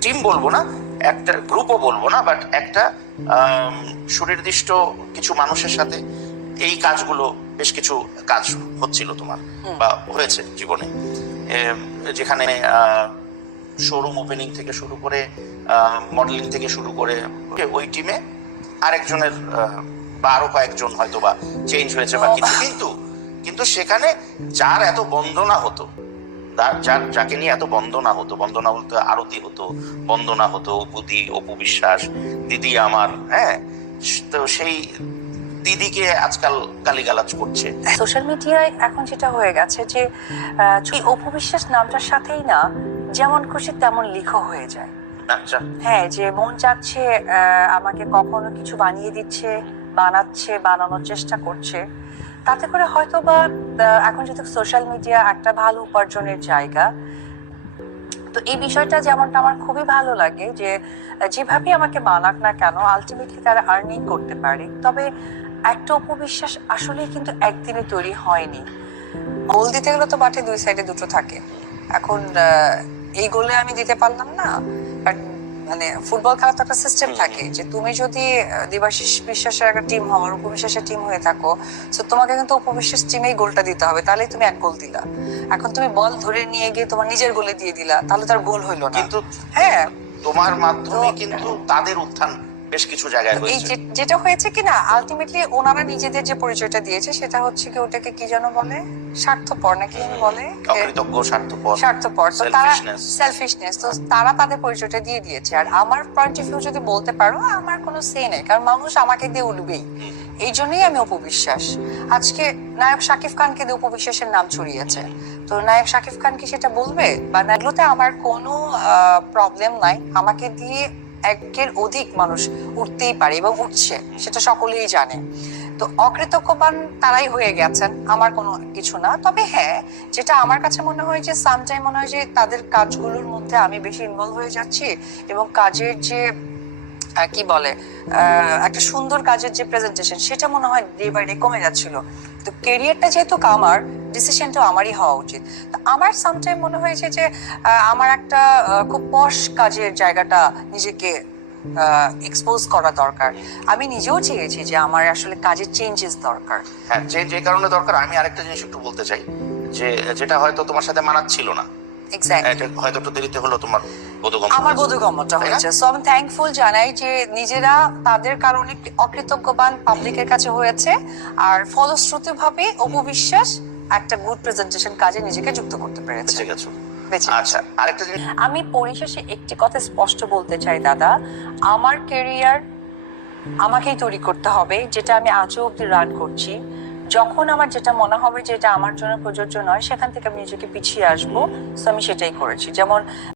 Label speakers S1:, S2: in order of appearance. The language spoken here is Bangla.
S1: টিম বলব না একটা গ্রুপও বলব না বাট একটা সুনির্দিষ্ট কিছু মানুষের সাথে এই কাজগুলো বেশ কিছু কাজ হচ্ছিল তোমার বা হয়েছে জীবনে। যেখানে শোরুম ওপেনিং থেকে শুরু করে মডেলিং থেকে শুরু করে ওই টিমে আরেকজনের বা আরও কয়েকজন হয়তো বা চেঞ্জ হয়েছে বা কিছু কিন্তু কিন্তু সেখানে যার এত বন্দনা হতো যার- যাকে নিয়ে এত বন্দনা হতো বন্দনা বলতে আরতি হতো বন্দনা হতো বুদি অপু বিশ্বাস দিদি আমার হ্যাঁ? তো সেই দিদিকে আজকাল গালিগালাজ করছে।
S2: সোশ্যাল মিডিয়ায় এখন যেটা হয়ে গেছে যে আহ, এই নামটার সাথেই না যেমন খুশি তেমন লিখো হয়ে যায়।
S1: আচ্ছা।
S2: হ্যাঁ যে মন চাচ্ছে আমাকে কখনো কিছু বানিয়ে দিচ্ছে বানাচ্ছে বানানোর চেষ্টা করছে। তাতে করে হয়তো বা এখন যেহেতু সোশ্যাল মিডিয়া একটা ভালো উপার্জনের জায়গা, তো এই বিষয়টা যেমনটা আমার খুবই ভালো লাগে যে যেভাবে আমাকে বানাক না কেন আলটিমেটলি তারা আর্নিং করতে পারে। তবে একটা উপবিশ্বাস আসলে কিন্তু একদিনে তৈরি হয়নি। গোল দিতে গেলে তো বাটে দুই সাইডে দুটো থাকে। এখন এই গোলে আমি দিতে পারলাম না আর মানে ফুটবল খেলা তো একটা সিস্টেম থাকে যে তুমি যদি দেবাশিস বিশ্বাসের একটা টিম হও আর উপবিশ্বাসের টিম হয়ে থাকো তো তোমাকে কিন্তু উপবিশ্বাস টিমেই গোলটা দিতে হবে তাহলে তুমি এক গোল দিলা। এখন তুমি বল ধরে নিয়ে গিয়ে তোমার নিজের গোলে দিয়ে দিলা তাহলে তার গোল হইল না।
S1: কিন্তু
S2: হ্যাঁ।
S1: তোমার মাধ্যমে কিন্তু তাদের উত্থান বেশ কিছু জায়গায়
S2: এই
S1: হয়েছে।
S2: যেটা হয়েছে কি না আলটিমেটলি ওনারা নিজেদের যে পরিচয়টা দিয়েছে সেটা হচ্ছে কি ওটাকে কি যেন বলে? স্বার্থপর নাকি বলে?
S1: অকৃতজ্ঞ স্বার্থপর
S2: স্বার্থপর। তো তারা
S1: Selfishness.
S2: সেলফিশনেস তো তারা তাদের পরিচয়টা দিয়ে দিয়েছে। আর আমার পয়েন্ট অফ ভিউ যদি বলতে পারো আমার কোনো সে নেই। কারণ মানুষ আমাকে দিয়ে উঠবেই এই জন্যই আমি অপবিশ্বাস। আজকে নায়ক শাকিব খানকে দিয়ে অপবিশ্বাসের নাম ছড়িয়েছে। তো নায়ক শাকিব খান কি সেটা বলবে? বা নাগলোতে আমার কোনো প্রবলেম নাই। আমাকে দিয়ে একের অধিক মানুষ উঠতেই পারে এবং উঠছে, সেটা সকলেই জানে। তো অকৃতজ্ঞবান তারাই হয়ে গেছেন, আমার কোনো কিছু না। তবে হ্যাঁ যেটা আমার কাছে মনে হয় যে সামটাইম মনে হয় যে, তাদের কাজগুলোর মধ্যে আমি বেশি ইনভলভ হয়ে যাচ্ছি এবং কাজের যে কি বলে একটা সুন্দর কাজের যে প্রেজেন্টেশন সেটা মনে হয় ডে বাই ডে কমে যাচ্ছিল। তো কেরিয়ারটা যেহেতু আমার ডিসিশনটা আমারই হওয়া উচিত। আমার সামটাইম মনে হয়েছে যে আমার একটা খুব পশ কাজের জায়গাটা নিজেকে এক্সপোজ করা দরকার। আমি নিজেও চেয়েছি যে আমার আসলে কাজের চেঞ্জেস দরকার।
S1: হ্যাঁ যে যে কারণে দরকার আমি আরেকটা জিনিস একটু বলতে চাই। যে যেটা হয়তো তোমার সাথে মানাচ্ছিল না। হয়তো একটু দেরিতে হলো তোমার
S2: আমার বোধগম্যটা হয়েছে। সো আমি থ্যাঙ্কফুল জানাই যে নিজেরা তাদের কারণে অকৃতজ্ঞবান পাবলিকের কাছে হয়েছে। আর ফলশ্রুতি ভাবে অপবিশ্বাস একটা গুড প্রেজেন্টেশন কাজে নিজেকে যুক্ত করতে পেরেছে।
S1: ঠিক
S2: আছে
S1: আচ্ছা আরেকটা জিনিস
S2: আমি পরিশেষে একটি কথা স্পষ্ট বলতে চাই দাদা। আমার কেরিয়ার আমাকেই তৈরি করতে হবে যেটা আমি আজও অব্দি রান করছি। যখন আমার যেটা মনে হবে যে এটা আমার জন্য প্রযোজ্য নয় সেখান থেকে আমি নিজেকে পিছিয়ে আসব। তো আমি সেটাই করেছি। যেমন